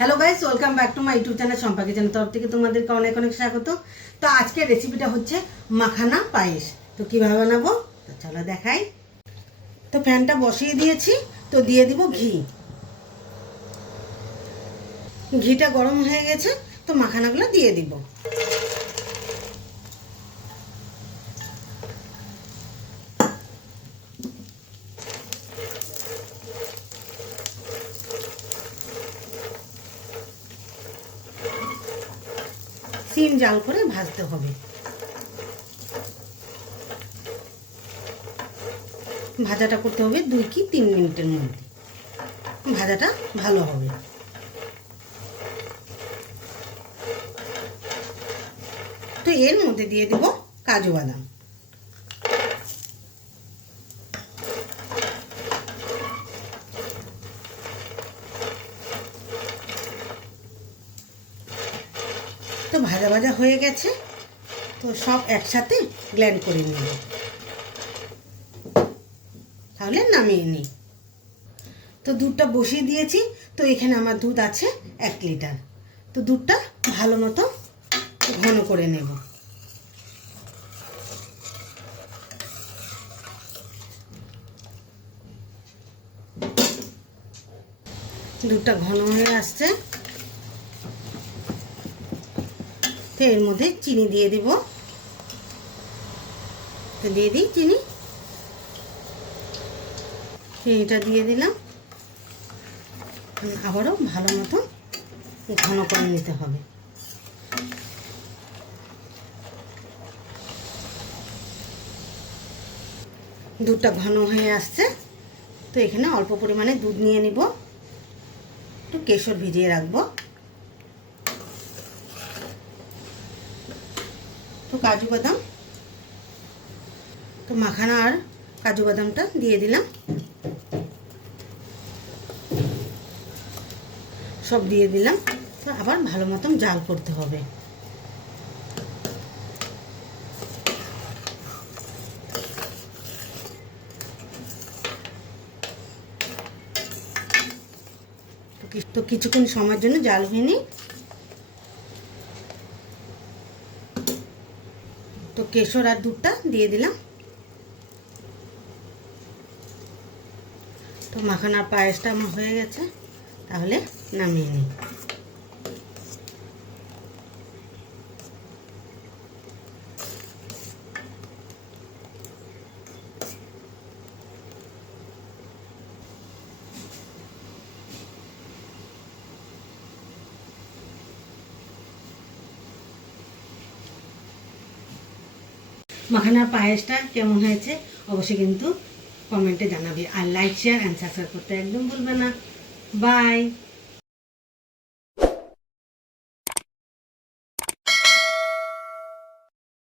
Hello guys, welcome back to my YouTube channel Shampa কিচেনের তরফ থেকে তোমাদেরকে অনেক অনেক স্বাগত। তো আজকের রেসিপিটা হচ্ছে মাখানা পায়েস। তো কীভাবে বানাবো তো চলো দেখাই। তো প্যানটা বসিয়ে দিয়েছি, তো দিয়ে দিব ঘি। ঘিটা গরম হয়ে গেছে, তো মাখানাগুলো দিয়ে দিব। সিম জাল করে ভাজতে হবে। ভাজাটা করতে হবে 2 কি 3 মিনিটের মধ্যে, ভাজাটা ভালো হবে। তো এর মধ্যে দিয়ে দেব কাজু বাদাম। তো ভাজা ভাজা হয়ে গেছে, তো সব একসাথে ব্লেন্ড করে নেব, তাহলে নামিয়ে নিই। তো দুধটা বসিয়ে দিয়েছি, তো এখানে আমার দুধ আছে 1 লিটার। তো দুধটা ভালো মতো ঘন করে নেব। দুধটা ঘন হয়ে আসছে, তো এর মধ্যে চিনি দিয়ে দিব। তো দিয়ে দিই চিনিটা দিয়ে দিলাম। আবারও ভালো মতো ঘন করে নিতে হবে। দুধটা ঘন হয়ে আসছে, তো এখানে অল্প পরিমাণে দুধ নিয়ে নিব, একটু কেশর ভিজিয়ে রাখবো। তো কাজু বাদাম, তো মাখানা আর কাজু বাদামটা দিয়ে দিলাম, সব দিয়ে দিলাম। তো আবার ভালো মতন জাল করতে হবে। তো কিছুক্ষণ সময়ের জন্য জাল হয়ে নিই। তো কেশর আর দুধটা দিয়ে দিলাম। তো মাখানার পায়েসটা আমার হয়ে গেছে, তাহলে নামিয়ে নিই। মাখানার পায়েসটা কেমন হয়েছে অবশ্যই কিন্তু কমেন্টে জানাবে, আর লাইক শেয়ার অ্যান্ড সাবস্ক্রাইব করতে একদম ভুলবে না। বাই।